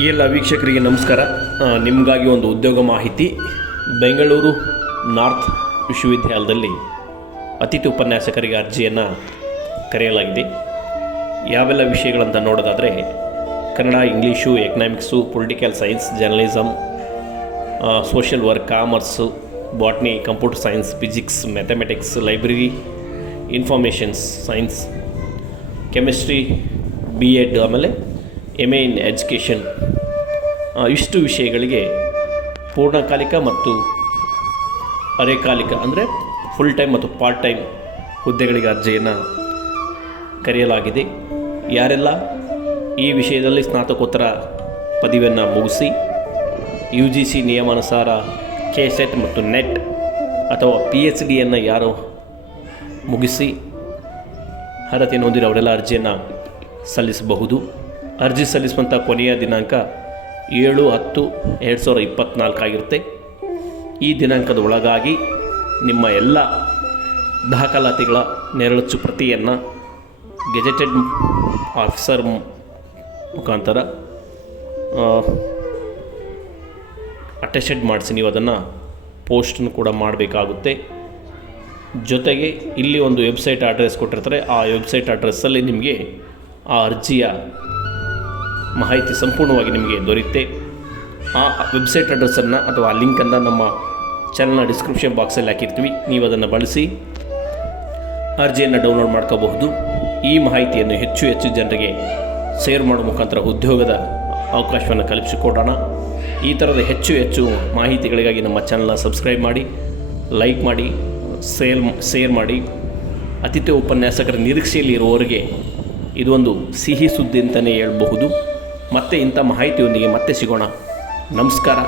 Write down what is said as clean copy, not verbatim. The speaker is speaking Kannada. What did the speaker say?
ಈ ಎಲ್ಲ ವೀಕ್ಷಕರಿಗೆ ನಮಸ್ಕಾರ. ನಿಮಗಾಗಿ ಒಂದು ಉದ್ಯೋಗ ಮಾಹಿತಿ. ಬೆಂಗಳೂರು ನಾರ್ತ್ ವಿಶ್ವವಿದ್ಯಾಲಯದಲ್ಲಿ ಅತಿಥಿ ಉಪನ್ಯಾಸಕರಿಗೆ ಅರ್ಜಿಯನ್ನು ಕರೆಯಲಾಗಿದೆ. ಯಾವೆಲ್ಲ ವಿಷಯಗಳಂತ ನೋಡೋದಾದರೆ Kannada, English, economics, political science, journalism, social work, commerce, botany, computer science, physics, mathematics, library, informations science, chemistry, BEd, ಆಮೇಲೆ MA ಇನ್ ಎಜುಕೇಷನ್, ಇಷ್ಟು ವಿಷಯಗಳಿಗೆ ಪೂರ್ಣಕಾಲಿಕ ಮತ್ತು ಅರೆಕಾಲಿಕ ಅಂದರೆ ಫುಲ್ ಟೈಮ್ ಮತ್ತು ಪಾರ್ಟ್ ಟೈಮ್ ಹುದ್ದೆಗಳಿಗೆ ಅರ್ಜಿಯನ್ನು ಕರೆಯಲಾಗಿದೆ. ಯಾರೆಲ್ಲ ಈ ವಿಷಯದಲ್ಲಿ ಸ್ನಾತಕೋತ್ತರ ಪದವಿಯನ್ನು ಮುಗಿಸಿ UGC ನಿಯಮಾನುಸಾರ KSET ಮತ್ತು ನೆಟ್ ಅಥವಾ PhDಯನ್ನು ಯಾರು ಮುಗಿಸಿ ಅರ್ಹತೆಯನ್ನು ಹೊಂದಿರೋ ಅವರೆಲ್ಲ ಅರ್ಜಿಯನ್ನು ಸಲ್ಲಿಸಬಹುದು. ಅರ್ಜಿ ಸಲ್ಲಿಸುವಂಥ ಕೊನೆಯ ದಿನಾಂಕ 7/10/2024 ಆಗಿರುತ್ತೆ. ಈ ದಿನಾಂಕದ ಒಳಗಾಗಿ ನಿಮ್ಮ ಎಲ್ಲ ದಾಖಲಾತಿಗಳ ನೆರಳಚ್ಚು ಪ್ರತಿಯನ್ನು ಗೆಜೆಟೆಡ್ ಆಫೀಸರ್ ಮುಖಾಂತರ ಅಟೆಸ್ಟೆಡ್ ಮಾಡಿಸಿ ನೀವು ಅದನ್ನು ಪೋಸ್ಟನ್ನು ಕೂಡ ಮಾಡಬೇಕಾಗುತ್ತೆ. ಜೊತೆಗೆ ಇಲ್ಲಿ ಒಂದು ವೆಬ್ಸೈಟ್ ಅಡ್ರೆಸ್ ಕೊಟ್ಟಿರ್ತಾರೆ. ಆ ವೆಬ್ಸೈಟ್ ಅಡ್ರೆಸ್ಸಲ್ಲಿ ನಿಮಗೆ ಆ ಅರ್ಜಿಯ ಮಾಹಿತಿ ಸಂಪೂರ್ಣವಾಗಿ ನಿಮಗೆ ದೊರೆಯುತ್ತೆ. ಆ ವೆಬ್ಸೈಟ್ ಅಡ್ರೆಸ್ಸನ್ನು ಅಥವಾ ಆ ಲಿಂಕನ್ನು ನಮ್ಮ ಚಾನಲ್ನ ಡಿಸ್ಕ್ರಿಪ್ಷನ್ ಬಾಕ್ಸಲ್ಲಿ ಹಾಕಿರ್ತೀವಿ. ನೀವು ಅದನ್ನು ಬಳಸಿ ಅರ್ಜಿಯನ್ನು ಡೌನ್ಲೋಡ್ ಮಾಡ್ಕೋಬಹುದು. ಈ ಮಾಹಿತಿಯನ್ನು ಹೆಚ್ಚು ಜನರಿಗೆ ಶೇರ್ ಮಾಡೋ ಮುಖಾಂತರ ಉದ್ಯೋಗದ ಅವಕಾಶವನ್ನು ಕಲ್ಪಿಸಿಕೊಡೋಣ. ಈ ಥರದ ಹೆಚ್ಚು ಮಾಹಿತಿಗಳಿಗಾಗಿ ನಮ್ಮ ಚಾನಲ್ನ ಸಬ್ಸ್ಕ್ರೈಬ್ ಮಾಡಿ, ಲೈಕ್ ಮಾಡಿ, ಶೇರ್ ಮಾಡಿ. ಅತಿಥಿ ಉಪನ್ಯಾಸಕರ ನಿರೀಕ್ಷೆಯಲ್ಲಿ ಇರುವವರಿಗೆ ಇದೊಂದು ಸಿಹಿ ಸುದ್ದಿ ಅಂತಲೇ ಹೇಳಬಹುದು. ಮತ್ತೆ ಇಂಥ ಮಾಹಿತಿಯೊಂದಿಗೆ ಮತ್ತೆ ಸಿಗೋಣ. ನಮಸ್ಕಾರ.